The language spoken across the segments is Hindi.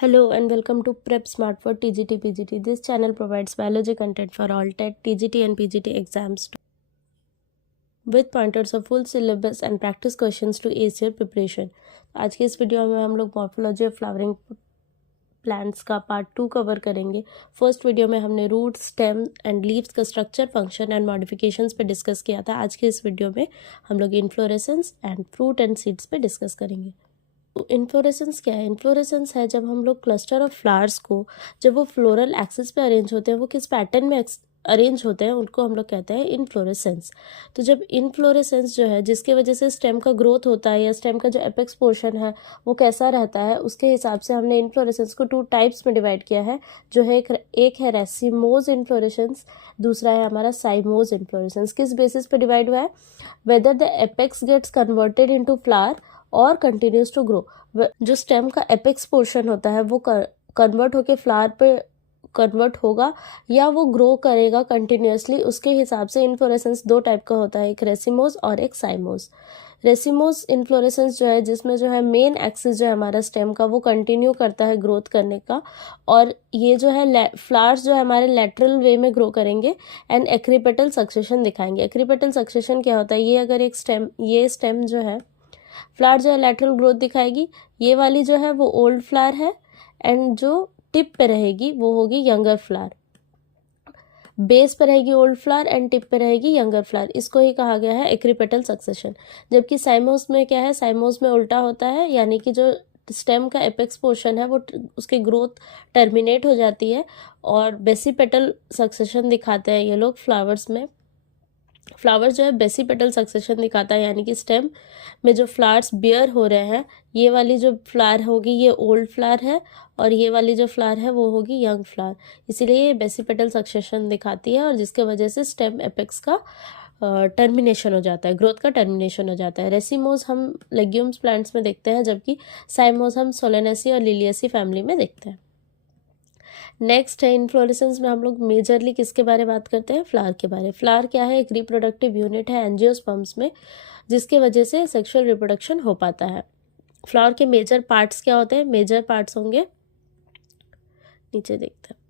Hello and welcome to Prep Smart for TGT PGT. This channel provides biology content for all TET, TGT and PGT exams with pointers of full syllabus and practice questions to ace your preparation. आज की इस वीडियो में हम लोग मॉर्फोलॉजी ऑफ फ्लावरिंग प्लांट्स का पार्ट 2 कवर करेंगे। फर्स्ट वीडियो में हमने रूट, स्टेम एंड लीव्स का स्ट्रक्चर, फंक्शन एंड मॉडिफिकेशंस पे डिस्कस किया था। आज के इस वीडियो में हम लोग inflorescence and fruit and seeds पे डिस्कस करेंगे। इन्फ्लोरेसेंस क्या है? इन्फ्लोरेसेंस है जब हम लोग क्लस्टर ऑफ फ्लावर्स को, जब वो फ्लोरल एक्सिस पे अरेंज होते हैं, वो किस पैटर्न में अरेंज होते हैं, उनको हम लोग कहते हैं इन्फ्लोरेसेंस। तो जब इन्फ्लोरेसेंस जो है, जिसकी वजह से स्टेम का ग्रोथ होता है या स्टेम का जो एपेक्स पोर्शन है वो कैसा रहता है, उसके हिसाब से हमने इन्फ्लोरेसेंस को 2 टाइप्स में डिवाइड किया है। जो है एक है रेसिमोज इन्फ्लोरेसेंस, दूसरा है हमारा साइमोज इन्फ्लोरेसेंस। किस बेसिस पे डिवाइड हुआ है? Whether the apex gets converted into flower और कंटिन्यूज टू ग्रो। जो स्टेम का एपेक्स पोर्शन होता है वो कन्वर्ट होके फ्लावर पे कन्वर्ट होगा या वो ग्रो करेगा कंटिन्यूसली, उसके हिसाब से इन्फ्लोरेसेंस 2 टाइप का होता है, एक रेसिमोज और एक साइमोज। रेसिमोज इन्फ्लोरेसेंस जो है, जिसमें जो है मेन एक्सिस जो है हमारा स्टेम का, वो कंटिन्यू करता है ग्रोथ करने का, और ये जो है फ्लावर्स जो है हमारे लेटरल वे में ग्रो करेंगे एंड एक्रीपेटल सक्सेशन दिखाएंगे। एक्रीपेटल सक्सेशन क्या होता है? ये अगर एक स्टेम जो है, फ्लावर जो है लेटरल ग्रोथ दिखाएगी, ये वाली जो है वो ओल्ड फ्लावर है एंड जो टिप पे रहेगी वो होगी यंगर फ्लावर। बेस पे रहेगी ओल्ड फ्लावर एंड टिप पे रहेगी यंगर फ्लावर। इसको ही कहा गया है एक्रीपेटल सक्सेशन। जबकि साइमोस में क्या है? साइमोस में उल्टा होता है, यानी कि जो स्टेम का एपेक्स पोर्शन है वो उसकी ग्रोथ टर्मिनेट हो जाती है और बेसिपेटल सक्सेशन दिखाते हैं ये लोग फ्लावर्स में। फ्लावर्स जो है बेसिपेटल सक्सेशन दिखाता है, यानी कि स्टेम में जो फ्लावर्स बियर हो रहे हैं, ये वाली जो फ्लावर होगी ये ओल्ड फ्लावर है और ये वाली जो फ्लावर है वो होगी यंग फ्लावर। इसीलिए ये बेसिपेटल सक्सेशन दिखाती है और जिसके वजह से स्टेम एपेक्स का टर्मिनेशन हो जाता है, ग्रोथ का टर्मिनेशन हो जाता है। रेसिमोज हम लेग्यूम्स प्लांट्स में देखते हैं, जबकि साइमोज हम सोलेनेसी और लिलियसी फैमिली में देखते हैं। नेक्स्ट है इन्फ्लोरेसेंस में हम लोग मेजरली किसके बारे में बात करते हैं? फ्लावर के बारे में। फ्लावर क्या है? एक रिप्रोडक्टिव यूनिट है एंजियोस्पर्म्स में, जिसके वजह से सेक्सुअल रिप्रोडक्शन हो पाता है। फ्लावर के मेजर पार्ट्स क्या होते हैं? मेजर पार्ट्स होंगे, नीचे देखते हैं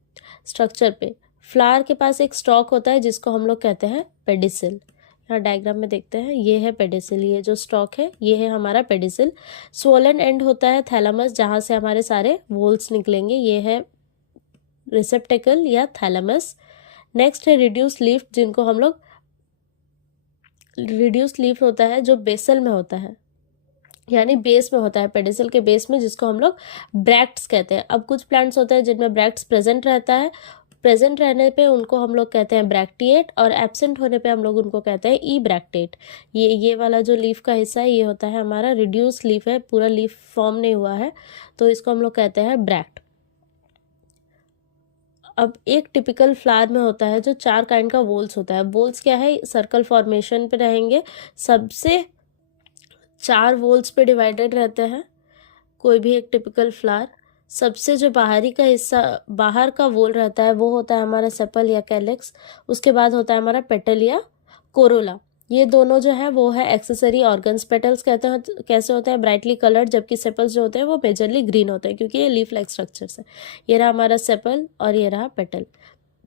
स्ट्रक्चर पे। फ्लावर के पास एक स्टॉक होता है जिसको हम लोग कहते हैं पेडिसिल। यहाँ डायग्राम में देखते हैं, ये है पेडिसिल, ये जो स्टॉक है ये है हमारा पेडिसिल। स्वोलन एंड होता है थैलेमस, जहाँ से हमारे सारे वोल्स निकलेंगे, ये है रिसेप्टेकल या थैलेमस। नेक्स्ट है रिड्यूस लीफ, जिनको हम लोग रिड्यूस लीफ होता है जो बेसल में होता है, यानी बेस में होता है, पेडिसल के बेस में, जिसको हम लोग ब्रैक्ट्स कहते हैं। अब कुछ प्लांट्स होते हैं जिनमें ब्रैक्ट्स प्रेजेंट रहता है, प्रेजेंट रहने पे उनको हम लोग कहते हैं ब्रैक्टिएट, और एब्सेंट होने पे हम लोग उनको कहते हैं ई ब्रैक्टेट। ये वाला जो लीफ का हिस्सा है ये होता है हमारा रिड्यूस लीफ है, पूरा लीफ फॉर्म नहीं हुआ है, तो इसको हम लोग कहते हैं ब्रैक्ट। अब एक टिपिकल फ्लावर में होता है जो 4 काइंड का वोल्स होता है। वोल्स क्या है? सर्कल फॉर्मेशन पे रहेंगे, सबसे 4 वोल्स पे डिवाइडेड रहते हैं कोई भी एक टिपिकल फ्लावर। सबसे जो बाहरी का हिस्सा, बाहर का वोल रहता है, वो होता है हमारा सेपल या कैलेक्स। उसके बाद होता है हमारा पेटल या कोरोला। ये दोनों जो है वो है एक्सेसरी ऑर्गन्स। पेटल्स कहते हैं कैसे होते हैं? ब्राइटली कलर्ड, जबकि सेपल्स जो होते हैं वो मेजरली ग्रीन होते हैं, क्योंकि ये लीफ लाइक स्ट्रक्चर्स है। ये रहा हमारा सेपल और ये रहा पेटल।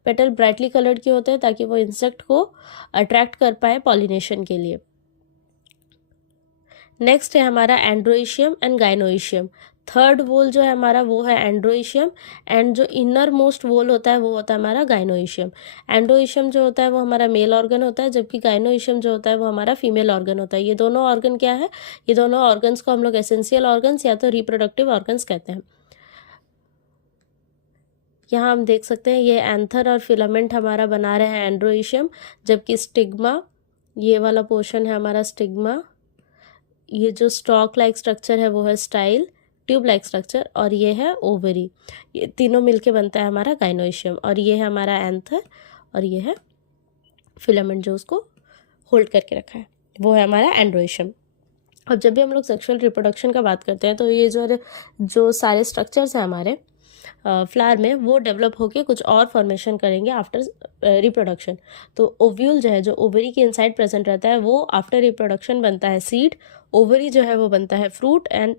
पेटल ब्राइटली कलर्ड क्यों होते हैं? ताकि वो इंसेक्ट को अट्रैक्ट कर पाए पॉलिनेशन के लिए। नेक्स्ट है हमारा एंड्रोइशियम एंड गाइनोइशियम। थर्ड वोल जो है हमारा वो है एंड्रोइशियम, एंड जो इनर मोस्ट वोल होता है वो होता है हमारा गाइनोइशियम। एंड्रोइशियम जो होता है वो हमारा मेल ऑर्गन होता है, जबकि गाइनोइशियम जो होता है वो हमारा फीमेल ऑर्गन होता है। ये दोनों ऑर्गन क्या है? ये दोनों ऑर्गन्स को हम लोग एसेंशियल ऑर्गन्स या तो रिप्रोडक्टिव ऑर्गन्स कहते हैं। यहाँ हम देख सकते हैं ये एंथर और फिलामेंट हमारा बना रहे हैं एंड्रोइशियम, जबकि स्टिग्मा, ये वाला पोर्शन है हमारा स्टिग्मा। ये जो स्टॉक लाइक स्ट्रक्चर है वो है स्टाइल, ट्यूब लाइक स्ट्रक्चर, और ये है ओवरी। ये तीनों मिलके बनता है हमारा गाइनोइशियम, और ये है हमारा एंथर और ये है फिलामेंट जो उसको होल्ड करके रखा है, वो है हमारा एंड्रोइशियम। अब जब भी हम लोग सेक्सुअल रिप्रोडक्शन का बात करते हैं तो ये जो सारे स्ट्रक्चर्स हैं हमारे फ्लावर में, वो डेवलप होके कुछ और फॉर्मेशन करेंगे आफ्टर रिप्रोडक्शन। तो ओव्यूल जो है, जो ओवरी के इनसाइड प्रेजेंट रहता है, वो आफ्टर रिप्रोडक्शन बनता है सीड। ओवरी जो है वो बनता है फ्रूट, एंड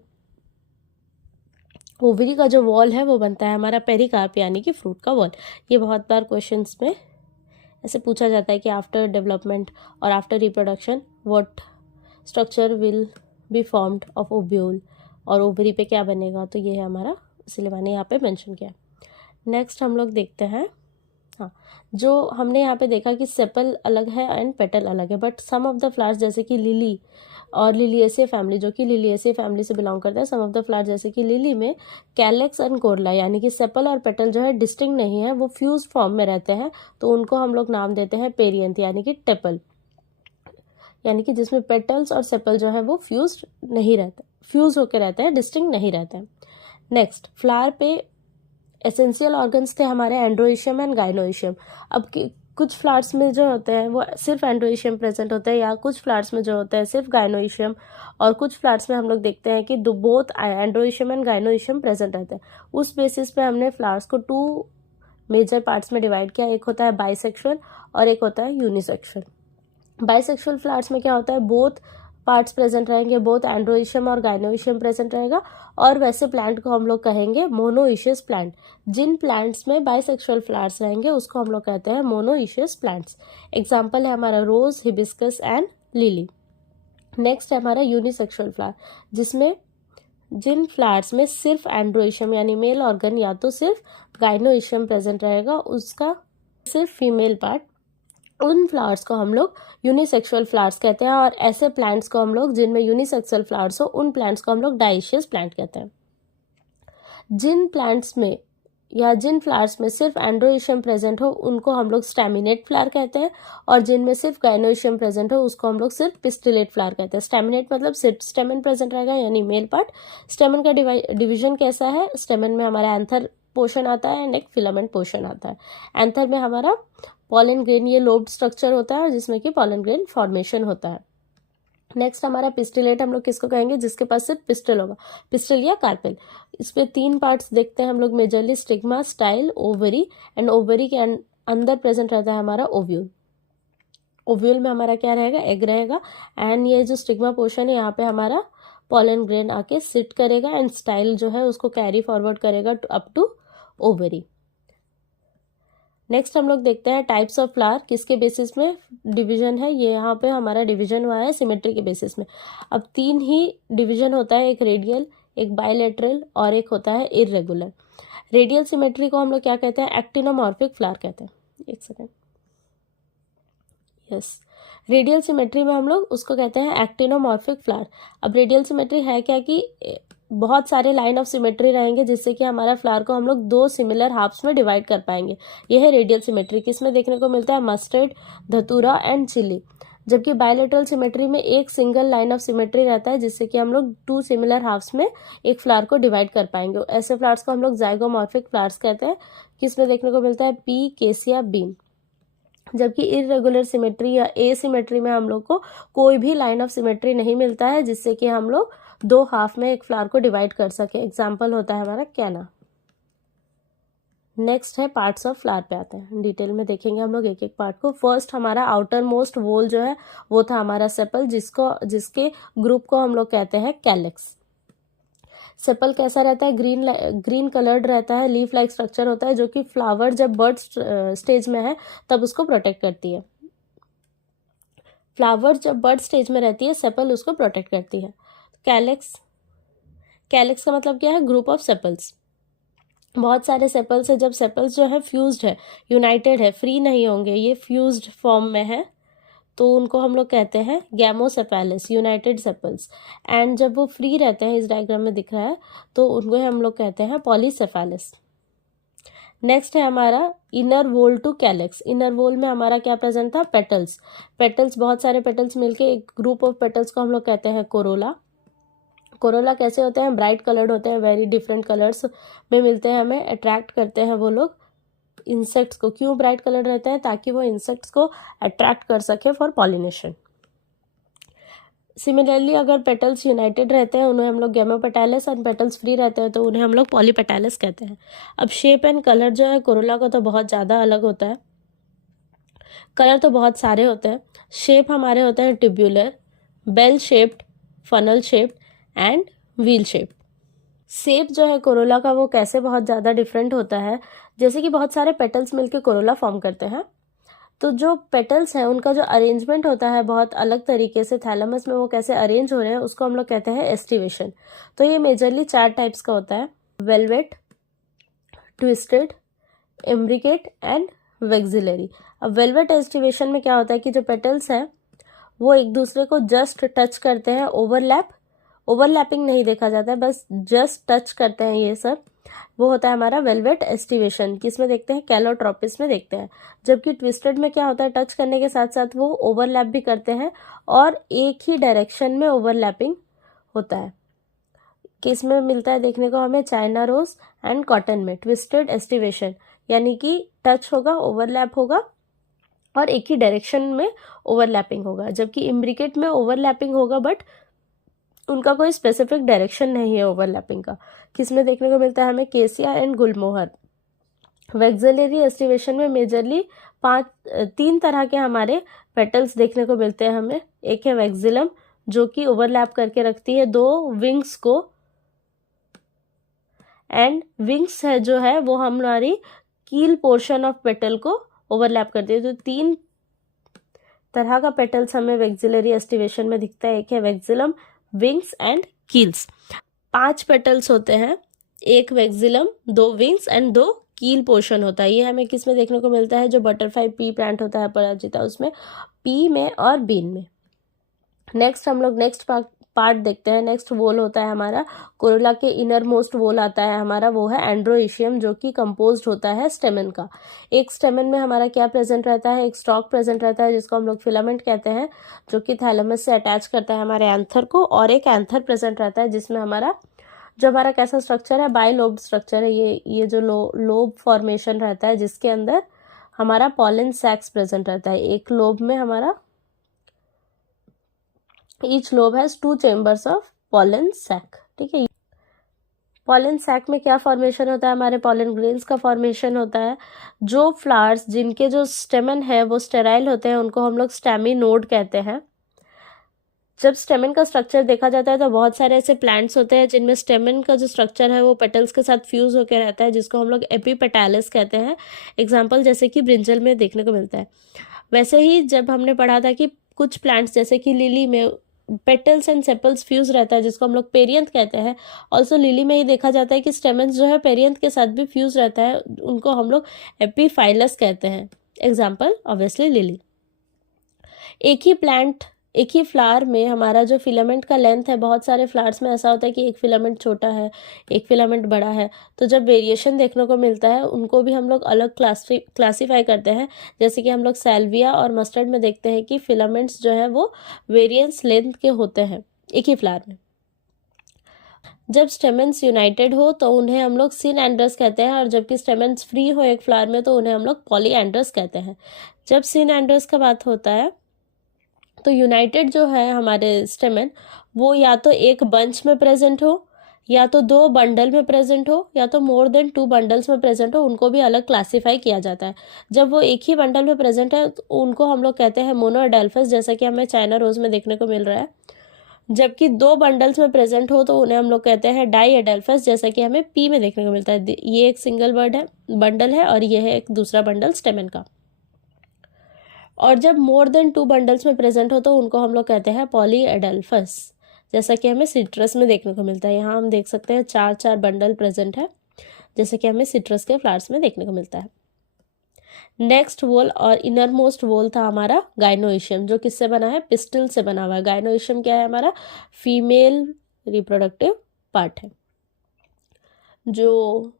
ओवरी का जो वॉल है वो बनता है हमारा पेरिकार्प यानी कि फ्रूट का वॉल। ये बहुत बार क्वेश्चंस में ऐसे पूछा जाता है कि आफ्टर डेवलपमेंट और after reproduction what structure will be formed of ovule, और ओवरी पे क्या बनेगा, तो ये है हमारा, इसलिए मैंने यहाँ पे मेंशन किया। नेक्स्ट हम लोग देखते हैं, हाँ, जो हमने यहाँ पे देखा कि सेपल अलग है एंड पेटल अलग है, but some of the flowers जैसे कि लिली और लिलिएसिया फैमिली, जो कि लिलिएसिया फैमिली से बिलोंग करता है, सम ऑफ द फ्लावर्स जैसे कि लिली में कैलेक्स एंड कोरला यानी कि सेपल और पेटल जो है डिस्टिंक्ट नहीं है, वो फ्यूज फॉर्म में रहते हैं, तो उनको हम लोग नाम देते हैं पेरियंथ यानी कि टेपल, यानी कि जिसमें पेटल्स और सेपल जो है वो फ्यूज नहीं रहते, फ्यूज होकर रहते हैं, डिस्टिंक्ट नहीं रहते हैं। नेक्स्ट, फ्लावर पे एसेंशियल ऑर्गन्स थे हमारे एंड्रोइशियम एंड गाइनोइशियम। अब कुछ फ्लावर्स में जो होते हैं वो सिर्फ एंड्रोइशियम प्रेजेंट होता है, या कुछ फ्लावर्स में जो होता है सिर्फ गाइनोइशियम, और कुछ फ्लावर्स में हम लोग देखते हैं कि बोथ एंड्रोइशियम एंड गाइनोइशियम प्रेजेंट रहते हैं। उस बेसिस पे हमने फ्लावर्स को 2 मेजर पार्ट्स में डिवाइड किया, एक होता है बाइसेक्सुअल और एक होता है यूनिसेक्सुअल। बाइसेक्सुअल फ्लावर्स में क्या होता है, बोथ पार्ट्स प्रेजेंट रहेंगे, बोथ एंड्रोइशियम और गाइनोइशियम प्रेजेंट रहेगा, और वैसे प्लांट को हम लोग कहेंगे मोनोइशियस प्लांट। जिन प्लांट्स में बाइसेक्सुअल फ्लावर्स रहेंगे उसको हम लोग कहते हैं मोनोइशियस प्लांट्स। एग्जाम्पल है हमारा रोज, हिबिस्कस एंड लिली। नेक्स्ट है हमारा यूनिसेक्सुअल फ्लावर, जिसमें जिन फ्लावर्स में सिर्फ एंड्रोइशियम यानी मेल ऑर्गन या तो सिर्फ गाइनोइशियम प्रेजेंट रहेगा, उसका सिर्फ फीमेल पार्ट, उन फ्लावर्स को हम लोग यूनिसेक्सुअल फ्लावर्स कहते हैं, और ऐसे प्लांट्स को हम लोग जिनमें यूनिसेक्सुअल फ्लावर्स हो उन प्लांट्स को हम लोग डाइशियस प्लांट कहते हैं। जिन प्लांट्स में या जिन फ्लावर्स में सिर्फ एंड्रोइशियम प्रेजेंट हो उनको हम लोग स्टैमिनेट फ्लावर कहते हैं, और जिनमें सिर्फ गाइनोइशियम प्रेजेंट हो उसको हम लोग सिर्फ पिस्टिलेट फ्लावर कहते हैं। स्टैमिनेट मतलब सिर्फ स्टेमन प्रेजेंट रहेगा यानी मेल पार्ट। स्टेमन का डिवीजन कैसा है, स्टेमन में हमारा एंथर पोर्शन आता है एंड एक फिलामेंट पोर्शन आता है। एंथर में हमारा पॉलन ग्रेन, ये लोब्ड स्ट्रक्चर होता है जिसमें कि पॉलन ग्रेन फॉर्मेशन होता है। नेक्स्ट हमारा पिस्टिलेट हम लोग किसको कहेंगे, जिसके पास सिर्फ पिस्टल होगा, पिस्टल या कार्पेल। इस पे 3 पार्ट्स देखते हैं हम लोग majorly, stigma, style, ovary, and ovary के अंदर प्रेजेंट रहता है हमारा ओव्यूल। ओव्यूल में हमारा क्या रहेगा, एग रहेगा, एंड ये जो स्टिग्मा पोर्शन है यहाँ पे हमारा पॉलन ग्रेन आके सिट करेगा, एंड स्टाइल जो है उसको कैरी फॉरवर्ड करेगा अप टू ओवरी। नेक्स्ट हम लोग देखते हैं टाइप्स ऑफ फ्लावर, किसके बेसिस में डिवीजन है, ये यहाँ पे हमारा डिवीजन हुआ है सिमेट्री के बेसिस में। अब 3 ही डिवीजन होता है, एक रेडियल, एक बायलैटरल और एक होता है इररेगुलर। रेडियल सिमेट्री को हम लोग क्या कहते हैं, एक्टिनोमॉर्फिक फ्लावर कहते हैं। एक सेकेंड, यस, रेडियल सिमेट्री में हम लोग उसको कहते हैं एक्टिनोमॉर्फिक फ्लावर। अब रेडियल सिमेट्री है क्या कि बहुत सारे लाइन ऑफ सिमेट्री रहेंगे जिससे कि हमारा फ्लावर को हम लोग 2 सिमिलर हाफ्स में डिवाइड कर पाएंगे, यह है रेडियल सिमेट्री। किसमें देखने को मिलता है, मस्टर्ड, धतूरा एंड चिली। जबकि बायलैटरल सिमेट्री में एक सिंगल लाइन ऑफ सिमेट्री रहता है जिससे कि हम लोग 2 सिमिलर हाफ्स में एक फ्लावर को डिवाइड कर पाएंगे। ऐसे फ्लावर्स को हम लोग जाइगोमॉर्फिक फ्लावर्स कहते हैं। किसमें देखने को मिलता है, पी, केसिया, बीन। जबकि इरेगुलर सिमेट्री या एसिमेट्री में हम लोग को कोई भी लाइन ऑफ सिमेट्री नहीं मिलता है जिससे कि हम लोग 2 हाफ में एक फ्लावर को डिवाइड कर सके। एग्जाम्पल होता है हमारा कैना। नेक्स्ट है पार्ट्स ऑफ फ्लावर पे आते हैं, डिटेल में देखेंगे हम लोग एक एक पार्ट को। फर्स्ट हमारा आउटर मोस्ट वोल जो है वो था हमारा सेपल, जिसके ग्रुप को हम लोग कहते हैं कैलेक्स। सेपल कैसा रहता है, ग्रीन कलर्ड रहता है, लीफ लाइक स्ट्रक्चर होता है जो कि फ्लावर जब बर्ड स्टेज में है तब उसको प्रोटेक्ट करती है। फ्लावर जब बर्ड स्टेज में रहती है सेपल उसको प्रोटेक्ट करती है। कैलेक्स का मतलब क्या है, ग्रुप ऑफ सेपल्स। बहुत सारे सेपल्स है, जब सेपल्स जो है फ्यूज्ड है, यूनाइटेड है, फ्री नहीं होंगे, ये फ्यूज्ड फॉर्म में है तो उनको हम लोग कहते हैं गैमोसेफेलस, यूनाइटेड सेपल्स। एंड जब वो फ्री रहते हैं, इस डायग्राम में दिख रहा है, तो उनको हम लोग कहते हैं पॉलीसेफेलस। नेक्स्ट है हमारा inner whorl to calyx. Inner whorl में हमारा क्या प्रेजेंट था, पेटल्स, बहुत सारे पेटल्स मिलके एक ग्रुप ऑफ पेटल्स को हम लोग कहते हैं कोरोला। कोरोला कैसे होते हैं, ब्राइट कलर्ड होते हैं, वेरी डिफरेंट कलर्स में मिलते हैं, हमें अट्रैक्ट करते हैं वो लोग इंसेक्ट्स को। क्यों ब्राइट कलर रहते हैं, ताकि वो इंसेक्ट्स को अट्रैक्ट कर सके फॉर पॉलिनेशन। सिमिलरली अगर पेटल्स यूनाइटेड रहते हैं उन्हें हम लोग गैमोपेटालस, और पेटल्स फ्री रहते हैं तो उन्हें हम लोग पॉलीपेटालस कहते हैं। अब शेप एंड कलर जो है कोरोला का तो बहुत ज़्यादा अलग होता है, कलर तो बहुत सारे होते हैं। शेप हमारे होते हैं tubular, bell shaped, funnel shaped and wheel shape. Shape जो है कोरोला का वो कैसे बहुत ज़्यादा डिफरेंट होता है, जैसे कि बहुत सारे पेटल्स मिलकर कोरोला फॉर्म करते हैं, तो जो पेटल्स हैं उनका जो अरेंजमेंट होता है बहुत अलग तरीके से थैलेमस में वो कैसे अरेंज हो रहे हैं उसको हम लोग कहते हैं एस्टिवेशन। तो ये मेजरली 4 टाइप्स का होता है, velvet, twisted, imbricate and vexillary. अब वेलवेट एस्टिवेशन में क्या होता है कि जो पेटल्स हैं वो एक दूसरे को जस्ट टच करते हैं, ओवरलैपिंग नहीं देखा जाता है, बस जस्ट टच करते हैं ये सब, वो होता है हमारा वेलवेट एस्टिवेशन। किसमें देखते हैं, कैलोट्रोपिस में देखते हैं। जबकि ट्विस्टेड में क्या होता है, टच करने के साथ साथ वो ओवरलैप भी करते हैं और एक ही डायरेक्शन में ओवरलैपिंग होता है। किसमें मिलता है देखने को हमें, चाइना रोज एंड कॉटन में ट्विस्टेड एस्टिवेशन, यानी कि टच होगा, ओवरलैप होगा और एक ही डायरेक्शन में ओवरलैपिंग होगा। जबकि इम्ब्रिकेट में ओवरलैपिंग होगा बट उनका कोई स्पेसिफिक डायरेक्शन नहीं है ओवरलैपिंग का। किसमें देखने को मिलता है हमें, केसिया एंड गुलमोहर। वेक्सिलरी एस्टिवेशन में मेजरली 3 तरह के हमारे पेटल्स देखने को मिलते हैं हमें। एक है वेक्सिलम जो कि ओवरलैप करके रखती है 2 विंग्स को, एंड विंग्स है जो है वो हमारी कील पोर्शन ऑफ पेटल को ओवरलैप करती है। तो 3 तरह का पेटल्स हमें वेक्सिलरी एस्टिवेशन में दिखता है। एक है वेक्सिलम, विंग्स एंड कील्स। 5 पेटल्स होते हैं, 1 वेक्सिलम, 2 विंग्स एंड 2 कील पोर्शन होता है। ये हमें किस में देखने को मिलता है, जो बटरफ्लाई पी प्लांट होता है अपराजिता, उसमें पी में और बीन में। नेक्स्ट हम लोग नेक्स्ट पार्ट देखते हैं। नेक्स्ट वोल होता है हमारा, कोरोला के इनर मोस्ट वोल आता है हमारा, वो है एंड्रोइशियम, जो कि कंपोज्ड होता है स्टेमन का। एक स्टेमन में हमारा क्या प्रेजेंट रहता है, एक स्टॉक प्रेजेंट रहता है जिसको हम लोग फिलामेंट कहते हैं, जो कि थैलेमस से अटैच करता है हमारे एंथर को, और एक एंथर प्रेजेंट रहता है जिसमें हमारा जो हमारा कैसा स्ट्रक्चर है, बाइलोब्ड स्ट्रक्चर है। ये जो लोब फॉर्मेशन रहता है जिसके अंदर हमारा पॉलन सैक्स प्रेजेंट रहता है। एक लोब में हमारा, each lobe has 2 chambers of pollen sac. ठीक है, पॉलन सैक में क्या फॉर्मेशन होता है, हमारे पॉलन ग्रेन्स का फॉर्मेशन होता है। जो फ्लावर्स जिनके जो स्टेमन है वो स्टेराइल होते हैं उनको हम लोग स्टेमिनोड कहते हैं। जब स्टेमन का स्ट्रक्चर देखा जाता है तो बहुत सारे ऐसे प्लांट्स होते हैं जिनमें स्टेमन का जो स्ट्रक्चर है वो पेटल्स के साथ फ्यूज होकर रहता है, जिसको हम लोग एपीपेटालिस कहते हैं। एग्जाम्पल जैसे कि ब्रिंजल में देखने को मिलता है। वैसे ही जब हमने पढ़ा था कि कुछ प्लांट्स जैसे कि लिली में पेटल्स एंड सेपल्स फ्यूज रहता है जिसको हम लोग पेरियंथ कहते हैं। ऑल्सो लिली में ही देखा जाता है कि स्टेमन्स जो है पेरियंथ के साथ भी फ्यूज रहता है, उनको हम लोग एपीफाइलस कहते हैं। Example obviously lily. एक ही फ्लावर में हमारा जो फिलामेंट का लेंथ है, बहुत सारे फ्लावर्स में ऐसा होता है कि एक फिलामेंट छोटा है, एक फिलामेंट बड़ा है, तो जब वेरिएशन देखने को मिलता है उनको भी हम लोग अलग क्लासीफाई करते हैं। जैसे कि हम लोग सैल्विया और मस्टर्ड में देखते हैं कि फिलामेंट्स जो है वो वेरिएंस लेंथ के होते हैं एक ही फ्लावर में। जब स्टेमेंस यूनाइटेड हो तो उन्हें हम लोग सिनएंड्रस कहते हैं, और जबकि स्टेमेंस फ्री हो एक फ्लावर में तो उन्हें हम लोग पॉलीएंड्रस कहते हैं। जब सिनएंड्रस का बात होता है तो यूनाइटेड जो है हमारे स्टेमन, वो या तो एक बंच में प्रेजेंट हो, या तो 2 बंडल में प्रेजेंट हो, या तो मोर देन 2 बंडल्स में प्रेजेंट हो, उनको भी अलग क्लासीफाई किया जाता है। जब वो एक ही बंडल में प्रेजेंट है तो उनको हम लोग कहते हैं मोनोएडेल्फस, जैसा कि हमें चाइना रोज में देखने को मिल रहा है। जबकि 2 बंडल्स में प्रेजेंट हो तो उन्हें हम लोग कहते हैं डाईएडेल्फस, जैसा कि हमें पी में देखने को मिलता है। ये एक सिंगल बंडल है और ये है एक दूसरा बंडल स्टेमन का। और जब मोर देन 2 बंडल्स में प्रेजेंट हो तो उनको हम लोग कहते हैं पॉलीएडेल्फस, जैसा कि हमें सिट्रस में देखने को मिलता है। यहाँ हम देख सकते हैं 4 बंडल प्रेजेंट है, जैसे कि हमें सिट्रस के फ्लावर्स में देखने को मिलता है। नेक्स्ट वोल और इनर मोस्ट वोल था हमारा गाइनोइशियम, जो किससे बना है, पिस्टल से बना हुआ है। गाइनोइशियम क्या है, हमारा फीमेल रिप्रोडक्टिव पार्ट है, जो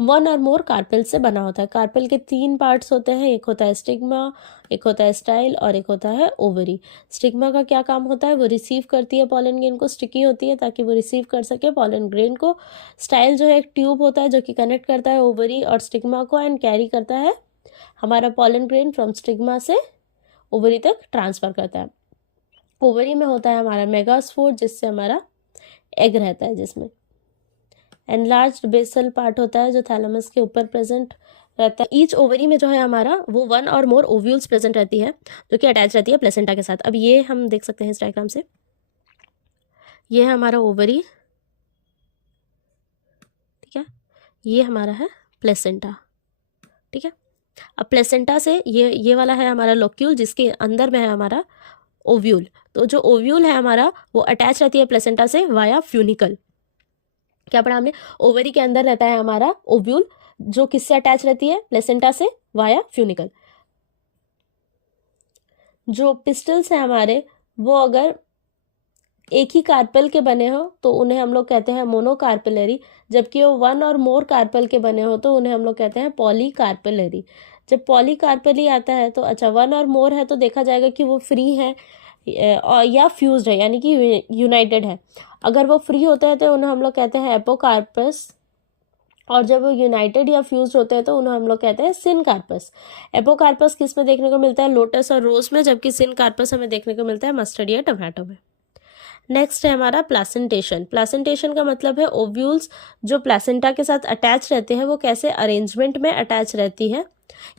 1 और मोर कार्पेल से बना होता है। कार्पेल के 3 पार्ट्स होते हैं, एक होता है स्टिग्मा, एक होता है स्टाइल और एक होता है ओवरी। स्टिग्मा का क्या काम होता है, वो रिसीव करती है पॉलन ग्रेन को, स्टिकी होती है ताकि वो रिसीव कर सके पॉलन ग्रेन को। स्टाइल जो है एक ट्यूब होता है जो कि कनेक्ट करता है ओवरी और स्टिग्मा को एंड कैरी करता है हमारा पॉलन ग्रेन फ्रॉम स्टिग्मा से ओवरी तक ट्रांसफर करता है। ओवरी में होता है हमारा मेगास्पोर, जिससे हमारा एग रहता है, जिसमें एनलार्ज्ड बेसल पार्ट होता है जो थैलेमस के ऊपर प्रेजेंट रहता है। ईच ओवरी में जो है हमारा वो 1 और मोर ओव्यूल्स प्रेजेंट रहती है जो कि अटैच रहती है प्लेसेंटा के साथ। अब ये हम देख सकते हैं इस डायग्राम से, ये है हमारा ओवरी ये हमारा है प्लेसेंटा, ठीक है। अब प्लेसेंटा से ये वाला है हमारा लोक्यूल, जिसके अंदर में है हमारा ओव्यूल। तो जो ओव्यूल है हमारा वो अटैच रहती है प्लेसेंटा से वाया फ्यूनिकल। क्या पढ़ा हमने? ओवरी के अंदर रहता है हमारा ओव्यूल, जो किससे अटैच रहती है? प्लेसेंटा से वाया फ्यूनिकल। जो पिस्टल्स हैं हमारे, वो अगर एक ही कार्पेल के बने हो तो उन्हें हम लोग कहते हैं मोनोकार्पेलरी, जबकि वो वन और मोर कार्पेल के बने हो तो उन्हें हम लोग कहते हैं पॉलीकार्पेलरी। जब पॉलीकार्पेली आता है तो अच्छा, वन और मोर है तो देखा जाएगा कि वो फ्री है या फ्यूज्ड है, यानी कि यूनाइटेड है। अगर वो फ्री होते हैं तो उन्हें हम लोग कहते हैं एपोकार्पस, और जब वो यूनाइटेड या फ्यूज्ड होते हैं तो उन्हें हम लोग कहते हैं सिनकार्पस। एपोकार्पस किस में देखने को मिलता है? लोटस और रोज में, जबकि सिनकार्पस हमें देखने को मिलता है मस्टर्ड या टोमेटो में। नेक्स्ट है हमारा प्लासेंटेशन। प्लासेंटेशन का मतलब है ओव्यूल्स जो प्लासेंटा के साथ अटैच रहते हैं वो कैसे अरेंजमेंट में अटैच रहती है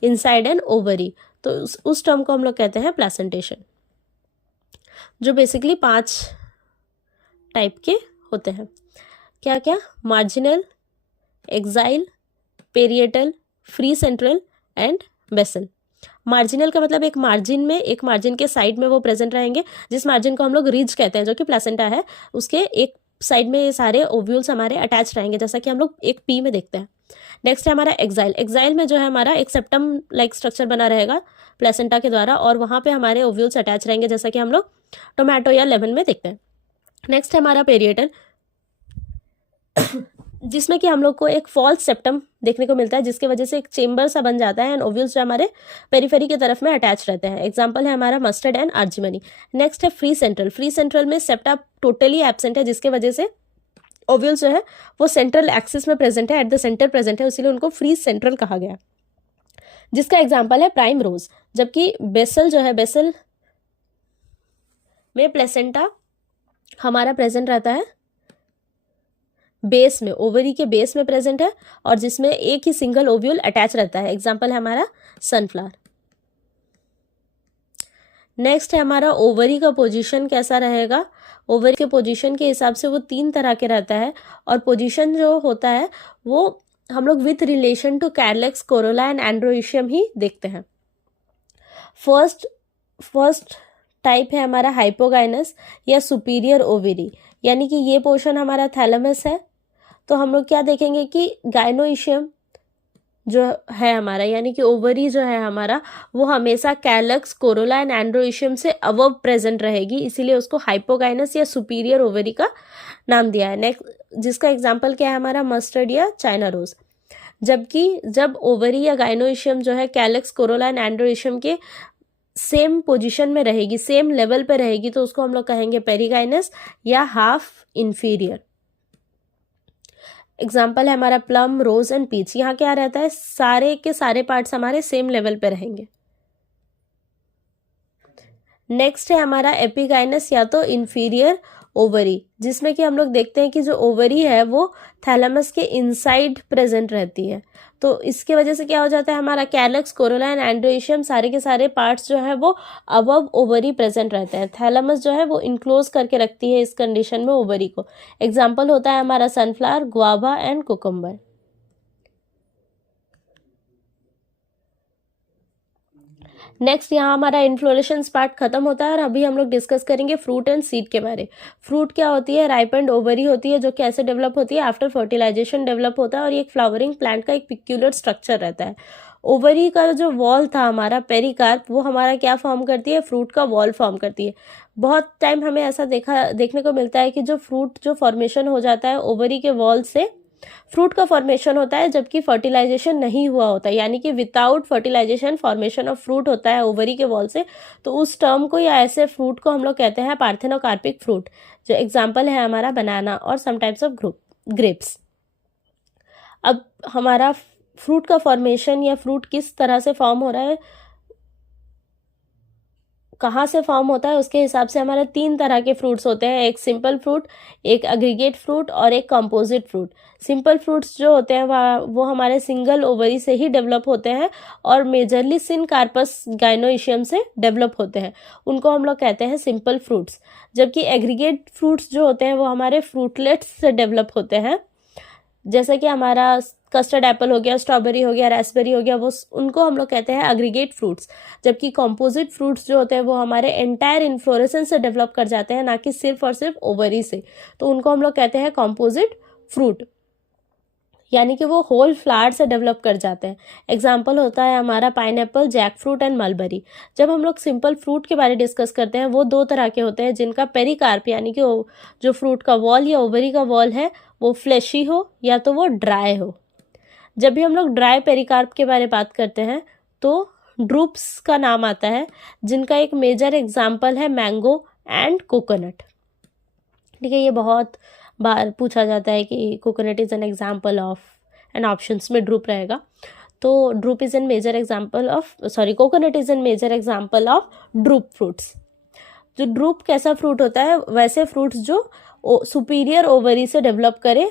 इनसाइड एन ओवरी, तो उस टर्म को हम लोग कहते हैं प्लासेंटेशन, जो बेसिकली 5 टाइप के होते हैं। क्या क्या? Marginal, axile, parietal, free central and basal. Marginal का मतलब एक मार्जिन में, एक मार्जिन के साइड में वो प्रेजेंट रहेंगे, जिस मार्जिन को हम लोग रिज कहते हैं, जो कि प्लेसेंटा है, उसके एक साइड में ये सारे ओव्यूल्स हमारे अटैच रहेंगे, जैसा कि हम लोग एक पी में देखते हैं। नेक्स्ट है हमारा एक्साइल। एक्साइल में जो है हमारा एक सेप्टम लाइक स्ट्रक्चर बना रहेगा प्लेसेंटा के द्वारा, और वहाँ पे हमारे ओव्यूल्स अटैच रहेंगे, जैसा कि हम लोग टोमेटो या लेमन में देखते हैं। नेक्स्ट है हमारा पेरिएटल, जिसमें कि हम लोग को एक फॉल्स सेप्टम देखने को मिलता है, जिसके वजह से एक चेम्बर सा बन जाता है एंड ओव्यूल्स जो हमारे पेरिफेरी की तरफ में अटैच रहते हैं। एग्जांपल है हमारा मस्टर्ड एंड आर्जिमनी। नेक्स्ट है फ्री सेंट्रल। फ्री सेंट्रल में सेप्टा टोटली एब्सेंट है, जिसके वजह से ओव्यूल्स जो है वो सेंट्रल एक्सिस में प्रेजेंट है, एट द सेंटर प्रेजेंट है, इसीलिए उनको फ्री सेंट्रल कहा गया, जिसका एग्जाम्पल है प्राइम रोज। जबकि बेसल जो है, बेसल में प्लेसेंटा हमारा प्रेजेंट रहता है बेस में, ओवरी के बेस में प्रेजेंट है, और जिसमें एक ही सिंगल ओव्यूल अटैच रहता है। एग्जाम्पल है हमारा सनफ्लावर। नेक्स्ट है हमारा ओवरी का पोजीशन कैसा रहेगा। ओवरी के पोजीशन के हिसाब से वो 3 तरह के रहता है, और पोजीशन जो होता है वो हम लोग with relation to calyx, corolla and androecium ही देखते हैं। फर्स्ट टाइप है हमारा हाइपोगाइनस या सुपीरियर ओवरी, यानी कि ये पोर्शन हमारा थैलेमस है, तो हम लोग क्या देखेंगे कि गाइनोइशियम जो है हमारा, यानी कि ओवरी जो है हमारा, वो हमेशा कैलक्स, कोरोला एंड एंड्रोइशियम से अबव प्रेजेंट रहेगी, इसीलिए उसको हाइपोगाइनस या सुपीरियर ओवरी का नाम दिया है। नेक्स्ट, जिसका एग्जाम्पल क्या है हमारा मस्टर्ड या चाइना रोज। जबकि जब ओवरी या गाइनोइशियम जो है कैलक्स, कोरोला एंड एंड्रोइशियम के सेम पोजीशन में रहेगी, सेम लेवल पे रहेगी, तो उसको हम लोग कहेंगे पेरिगाइनस या हाफ इंफीरियर। एग्जाम्पल है हमारा प्लम, रोज एंड पीच। यहाँ क्या रहता है, सारे के सारे पार्ट्स हमारे सेम लेवल पे रहेंगे। नेक्स्ट है हमारा एपिगाइनस या तो इंफीरियर ओवरी, जिसमें कि हम लोग देखते हैं कि जो ओवरी है वो थैलेमस के इनसाइड प्रेजेंट रहती है, तो इसके वजह से क्या हो जाता है, हमारा कैलक्स, कोरोला एंड एंड्रोइशियम सारे के सारे पार्ट्स जो है वो अबव ओवरी प्रेजेंट रहते हैं। थैलेमस जो है वो इनक्लोज करके रखती है इस कंडीशन में ओवरी को। एग्जाम्पल होता है हमारा sunflower, guava and cucumber. Next यहाँ हमारा इन्फ्लोरेशंस पार्ट खत्म होता है, और अभी हम लोग डिस्कस करेंगे फ्रूट एंड सीड के बारे। फ्रूट क्या होती है, राइपेंड ओवरी होती है, जो कि ऐसे डेवलप होती है, आफ्टर फर्टिलाइजेशन डेवलप होता है, और ये एक फ्लावरिंग प्लांट का एक पिक्यूलर स्ट्रक्चर रहता है। ओवरी का जो वॉल था हमारा पेरिकार्प, वो हमारा क्या फॉर्म करती है, फ्रूट का वॉल फॉर्म करती है। बहुत टाइम हमें ऐसा देखने को मिलता है कि जो फ्रूट जो फॉर्मेशन हो जाता है ओवरी के वॉल से, फ्रूट का फॉर्मेशन होता है, जबकि फर्टिलाइजेशन नहीं हुआ होता है, यानी कि without fertilisation formation of fruit होता है ओवरी के वॉल से, तो उस टर्म को या ऐसे फ्रूट को हम लोग कहते हैं पार्थेनोकार्पिक फ्रूट। जो एग्जाम्पल है हमारा बनाना और सम टाइप्स ऑफ ग्रेप्स। अब हमारा फ्रूट का फॉर्मेशन या फ्रूट किस तरह से फॉर्म हो रहा है, कहाँ से फॉर्म होता है, उसके हिसाब से हमारे 3 तरह के फ्रूट्स होते हैं, एक सिंपल फ्रूट, एक एग्रीगेट फ्रूट और एक कंपोजिट फ्रूट। सिंपल फ्रूट्स जो होते हैं वो हमारे सिंगल ओवरी से ही डेवलप होते हैं, और मेजरली सिनकार्पस गाइनोइशियम से डेवलप होते हैं, उनको हम लोग कहते हैं सिंपल फ्रूट्स। जबकि एग्रीगेट फ्रूट्स जो होते हैं वो हमारे फ्रूटलेट्स से डेवलप होते हैं, जैसे कि हमारा कस्टर्ड एप्पल हो गया, स्ट्रॉबेरी हो गया, रास्पबेरी हो गया, वो उनको हम लोग कहते हैं एग्रीगेट फ्रूट्स। जबकि कॉम्पोजिट फ्रूट्स जो होते हैं वो हमारे एंटायर इन्फ्लोरेसेंस से डेवलप कर जाते हैं, ना कि सिर्फ और सिर्फ ओवरी से, तो उनको हम लोग कहते हैं कॉम्पोजिट फ्रूट, यानी कि वो होल फ्लावर से डेवलप कर जाते हैं। एग्जाम्पल होता है हमारा pineapple, jackfruit and mulberry. जब हम लोग सिंपल फ्रूट के बारे में डिस्कस करते हैं, वो दो तरह के होते हैं, जिनका पेरिकार्प यानी कि जो फ्रूट का वॉल या ओवरी का वॉल है वो फ्लैशी हो या तो वो ड्राई हो। जब भी हम लोग ड्राई पेरिकार्प के बारे में बात करते हैं तो ड्रूप्स का नाम आता है, जिनका एक मेजर एग्जाम्पल है मैंगो एंड कोकोनट। ठीक है, ये बहुत बार पूछा जाता है कि coconut is an example of, and options में ड्रूप रहेगा, तो drupe is an major example of, sorry, coconut is an major example of drupe fruits. जो ड्रूप कैसा फ्रूट होता है, वैसे फ्रूट्स जो सुपीरियर ओवरी से डेवलप करे,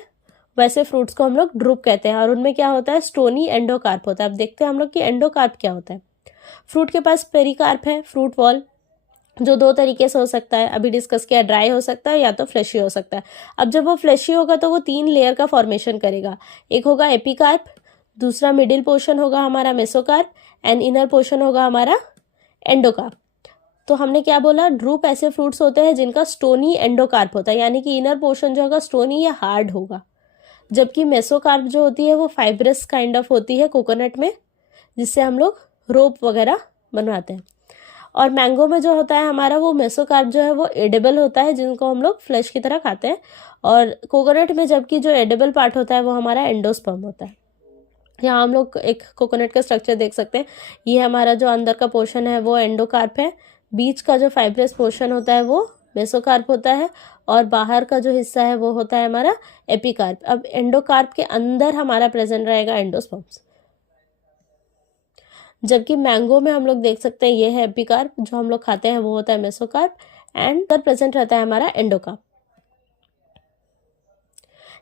वैसे फ्रूट्स को हम लोग ड्रूप कहते हैं, और उनमें क्या होता है, स्टोनी एंडोकार्प होता है। अब देखते हैं हम लोग कि एंडोकार्प क्या होता है। फ्रूट के पास पेरिकार्प है, फ्रूट वॉल, जो दो तरीके से हो सकता है, अभी डिस्कस किया, ड्राई हो सकता है या तो फ्लैशी हो सकता है। अब जब वो फ्लैशी होगा तो वो 3 लेयर का फॉर्मेशन करेगा, एक होगा एपिकार्प, दूसरा मिडिल पोर्शन होगा हमारा मेसोकार्प, एंड इनर पोर्शन होगा हमारा एंडोकार्प। तो हमने क्या बोला, ड्रूप ऐसे फ्रूट्स होते हैं जिनका स्टोनी एंडोकार्प होता है, यानी कि इनर पोर्शन जो होगा स्टोनी या हार्ड होगा, जबकि मेसोकार्प जो होती है वो फाइब्रस काइंड ऑफ होती है कोकोनट में, जिससे हम लोग रोप वगैरह बनवाते हैं। और मैंगो में जो होता है हमारा, वो मेसोकार्प जो है वो एडिबल होता है, जिनको हम लोग फ्लैश की तरह खाते हैं। और कोकोनट में जबकि जो एडिबल पार्ट होता है वो हमारा एंडोस्पर्म होता है। यहाँ हम लोग एक कोकोनट का स्ट्रक्चर देख सकते हैं। ये हमारा जो अंदर का पोर्शन है वो एंडोकार्प है, बीच का जो फाइब्रस पोर्शन होता है वो मेसोकार्प होता है, और बाहर का जो हिस्सा है वो होता है हमारा एपिकार्प। अब एंडोकार्प के अंदर हमारा प्रेजेंट रहेगा एंडोस्पर्म्स, जबकि मैंगो में हम लोग देख सकते हैं ये है एपिकार्प, जो हम लोग खाते हैं वो होता है मेसोकार्प, एंड अंदर प्रेजेंट रहता है हमारा एंडोकार्प।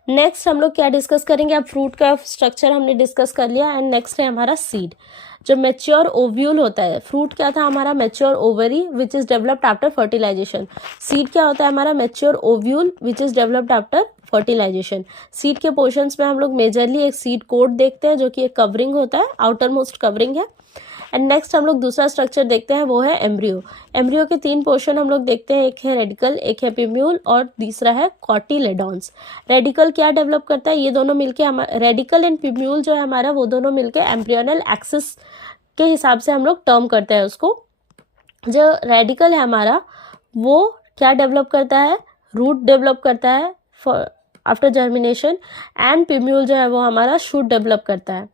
नेक्स्ट हम लोग क्या डिस्कस करेंगे, अब फ्रूट का स्ट्रक्चर हमने डिस्कस कर लिया, एंड नेक्स्ट है हमारा सीड। जो मैच्योर ओव्यूल होता है, फ्रूट क्या था हमारा, mature ovary which is developed after fertilisation. Seed क्या होता है हमारा, mature ovule which is developed after fertilisation. Seed के पोर्शंस में हम लोग मेजरली एक सीड कोट देखते हैं, जो कि एक कवरिंग होता है, आउटर मोस्ट कवरिंग है। एंड नेक्स्ट हम लोग दूसरा स्ट्रक्चर देखते हैं, वो है एम्ब्रियो। एम्ब्रियो के 3 पोर्शन हम लोग देखते हैं, एक है रेडिकल, एक है पिम्यूल, और तीसरा है कॉटिलेडॉन्स। रेडिकल क्या डेवलप करता है, ये दोनों मिलके रेडिकल एंड पिम्यूल जो है हमारा, वो दोनों मिलकर एम्ब्रियोनल एक्सिस के हिसाब से हम लोग टर्म करते हैं उसको। जो रेडिकल है हमारा, वो क्या डेवलप करता है, रूट डेवलप करता है आफ्टर जर्मिनेशन, एंड पिम्यूल जो है वो हमारा शूट डेवलप करता है।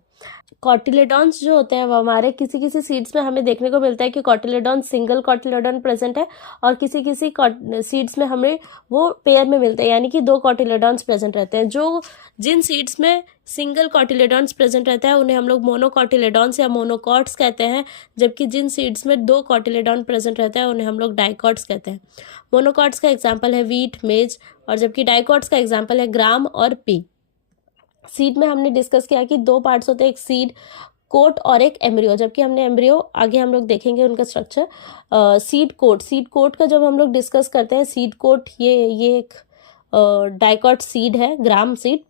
कॉटिलेडॉन्स जो होते हैं वो हमारे किसी किसी सीड्स में हमें देखने को मिलता है कि कॉटिलेडॉन सिंगल कॉटिलेडॉन प्रेजेंट है, और किसी किसी सीड्स में हमें वो पेयर में मिलते हैं, यानी कि 2 कॉटिलेडॉन्स प्रेजेंट रहते हैं। जो जिन सीड्स में सिंगल कॉटिलेडॉन्स प्रेजेंट रहता है उन्हें हम लोग मोनोकॉटिलेडॉन्स या मोनोकॉट्स कहते हैं, जबकि जिन सीड्स में 2 कॉटिलेडॉन प्रेजेंट रहता है उन्हें हम लोग डाइकॉट्स कहते हैं। मोनोकॉट्स का एग्जाम्पल है वीट, मेज, और जबकि डाइकॉट्स का एग्जाम्पल है ग्राम और पी। सीड में हमने डिस्कस किया कि 2 पार्ट्स होते हैं, एक सीड कोट और एक एम्ब्रियो, जबकि हमने एम्ब्रियो आगे हम लोग देखेंगे उनका स्ट्रक्चर। सीड कोट का जब हम लोग डिस्कस करते हैं, सीड कोट ये एक डाइकॉट सीड है, ग्राम सीड,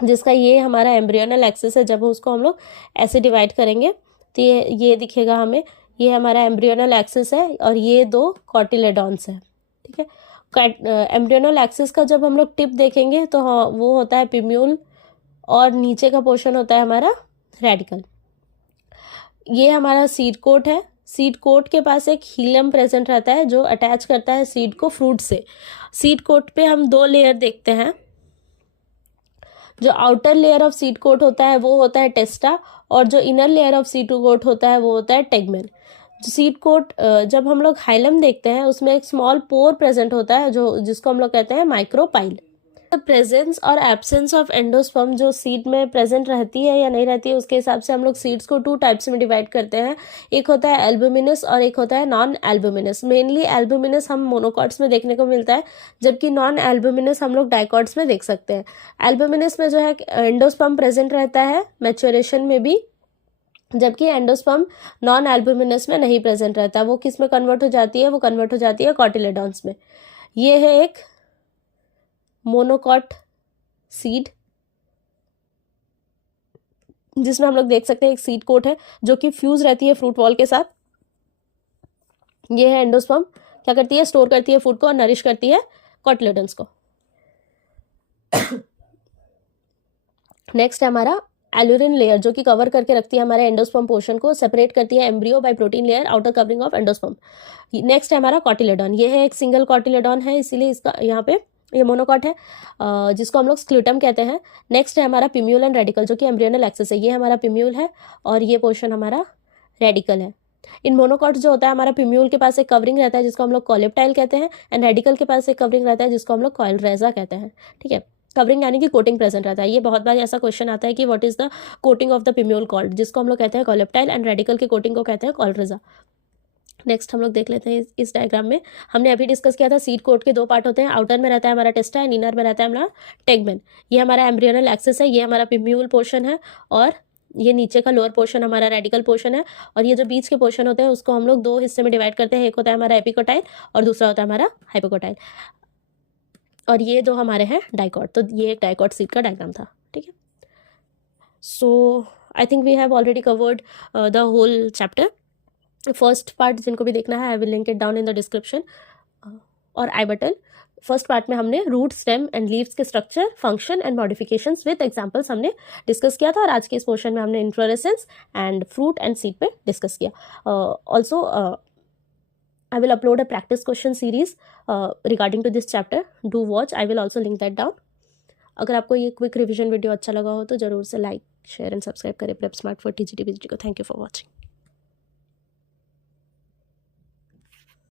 जिसका ये हमारा एम्ब्रियोनल एक्सिस है। जब उसको हम लोग ऐसे डिवाइड करेंगे तो ये दिखेगा हमें, ये हमारा एम्ब्रियोनल एक्सिस है, और ये 2 कॉटिलेडॉन्स है। ठीक है, एम्ब्रियोनल एक्सिस का जब हम लोग टिप देखेंगे तो वो होता है पिम्यूल, और नीचे का पोर्शन होता है हमारा रेडिकल। ये हमारा सीड कोट है। सीड कोट के पास एक हीलियम प्रेजेंट रहता है, जो अटैच करता है सीड को फ्रूट से। सीड कोट पे हम 2 लेयर देखते हैं। जो outer layer of seed coat होता है वो होता है टेस्टा, और जो inner layer of seed coat होता है वो होता है टेगमेन। सीड कोट जब हम लोग हाइलम देखते हैं उसमें एक स्मॉल पोर प्रेजेंट होता है, जिसको हम लोग कहते हैं माइक्रोपाइल। प्रेजेंस और एब्सेंस ऑफ एंडोस्पर्म जो सीड में प्रेजेंट रहती है या नहीं रहती है, उसके हिसाब से हम लोग सीड्स को 2 टाइप्स में डिवाइड करते हैं। एक होता है एल्बुमिनस और एक होता है नॉन एल्बुमिनस। मेनली एल्बुमिनस हम मोनोकॉट्स में देखने को मिलता है, जबकि नॉन एल्बुमिनस हम लोग डाइकॉट्स में देख सकते हैं। एल्बुमिनस में जो है एंडोस्पर्म प्रेजेंट रहता है मैच्योरेशन में भी, जबकि एंडोस्पर्म नॉन एल्बुमिनस में नहीं प्रेजेंट रहता। वो किस में कन्वर्ट हो जाती है, वो कन्वर्ट हो जाती है कॉटिलेडॉन्स में। ये है एक मोनोकॉट सीड, जिसमें हम लोग देख सकते हैं एक सीड कोट है जो कि फ्यूज रहती है फ्रूट वॉल के साथ। ये है एंडोस्पर्म, क्या करती है, स्टोर करती है फूड को और नरिश करती है कॉटिलेडन्स को। नेक्स्ट है हमारा एल्यूरिन लेयर, जो कि कवर करके रखती है हमारे एंडोस्पर्म पोर्शन को, सेपरेट करती है embryo bye protein layer outer covering of endosperm. Next है हमारा कॉटिलेडॉन, ये है एक सिंगल कॉटिलेडॉन है, इसीलिए इसका यहाँ पे ये मोनोकॉट है, जिसको हम लोग स्क्लूटम कहते हैं। नेक्स्ट है हमारा पिम्यूल एंड रेडिकल, जो कि एम्ब्रियोनल एक्सिस है, ये हमारा पिम्यूल है और ये पोर्शन हमारा रेडिकल है। इन मोनोकॉट जो होता है हमारा पिम्यूल के पास एक कवरिंग रहता है जिसको हम लोग कॉलेप्टाइल कहते हैं, एंड रेडिकल के पास एक कवरिंग रहता है जिसको हम लोग कॉइलरेजा कहते हैं। ठीक है, कवरिंग यानी कि कोटिंग प्रेजेंट रहता है। ये बहुत बार ऐसा क्वेश्चन आता है कि what is the coating of the plumule called, जिसको हम लोग कहते हैं कॉलेप्टाइल, एंड रेडिकल के कोटिंग को कहते हैं कॉइलरेजा। नेक्स्ट हम लोग देख लेते हैं इस डायग्राम में, हमने अभी डिस्कस किया था सीड कोट के दो पार्ट होते हैं, आउटर में रहता है हमारा टेस्टा एंड इनर में रहता है हमारा टेगमेन। ये हमारा एम्ब्रियोनल एक्सिस है, ये हमारा पिम्यूल पोर्शन है, और ये नीचे का लोअर पोर्शन हमारा रेडिकल पोर्शन है, और ये जो बीच के पोर्शन होते हैं उसको हम लोग दो हिस्से में डिवाइड करते हैं, एक होता है हमारा एपिकोटाइल और दूसरा होता है हमारा हाइपोकोटाइल, और ये दो हमारे हैं डाइकॉट। तो ये एक डाइकॉट सीड का डायग्राम था। ठीक है, so I think we have already covered the whole chapter. First part जिनको भी देखना है I will link it down in the description और आई बटन। फर्स्ट पार्ट में हमने रूट, स्टेम एंड लीव्स के structure, function and modifications with examples हमने डिस्कस किया था, और आज के इस पोर्शन में हमने inflorescence and fruit and seed पे डिस्कस किया। Also I will upload a practice question series regarding to this chapter. Do watch. I will also link that down. अगर आपको ये क्विक रिवीजन वीडियो अच्छा लगा हो तो ज़रूर से लाइक, शेयर एंड सब्सक्राइब करें prep smart for TGT PGT को। Thank you for watching.